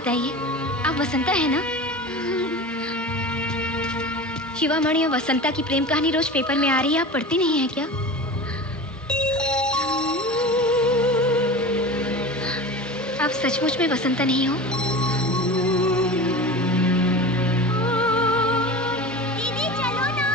बताइए, आप वसंता है ना? शिवामणि और वसंता की प्रेम कहानी रोज पेपर में आ रही है, आप पढ़ती नहीं है क्या? आप सचमुच में वसंता नहीं हो? दीदी चलो ना।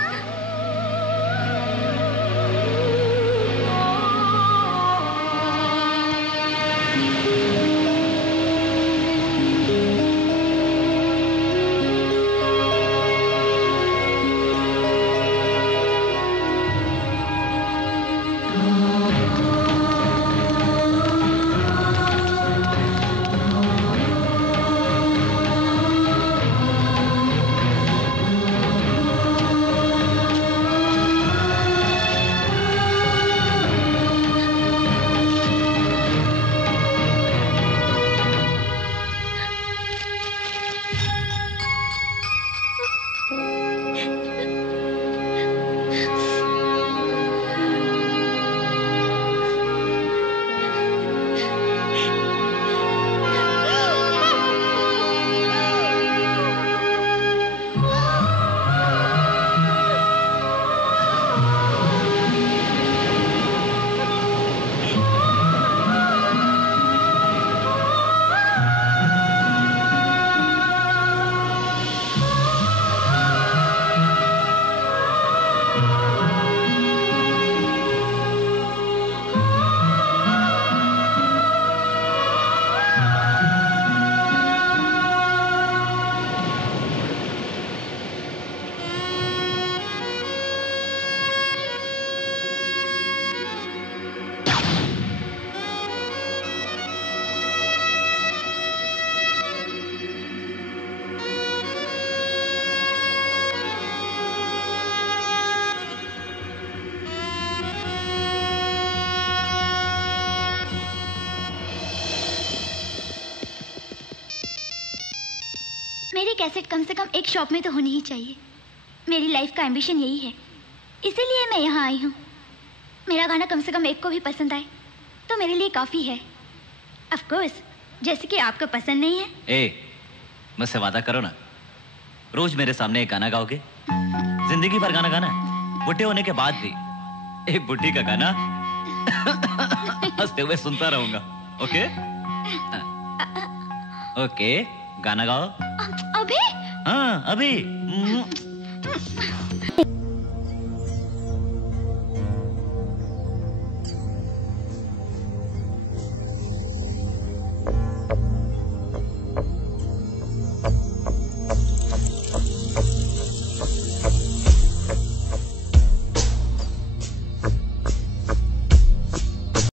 मेरी कैसेट कम से कम एक शॉप में तो होनी ही चाहिए। मेरी लाइफ का एम्बिशन यही है, इसीलिए मैं यहाँ आई हूँ। मेरा गाना कम से कम एक को भी पसंद आए तो मेरे लिए काफ़ी है। ऑफ कोर्स, जैसे कि आपको पसंद नहीं है। मुझसे वादा करो ना, रोज मेरे सामने एक गाना गाओगे। जिंदगी भर गाना गाना है, बुढ़े होने के बाद भी एक बुढ़ी का गाना हंसते हुए सुनता रहूंगा। ओके? ओके, गाना गाओ। अभी? हाँ, अभी।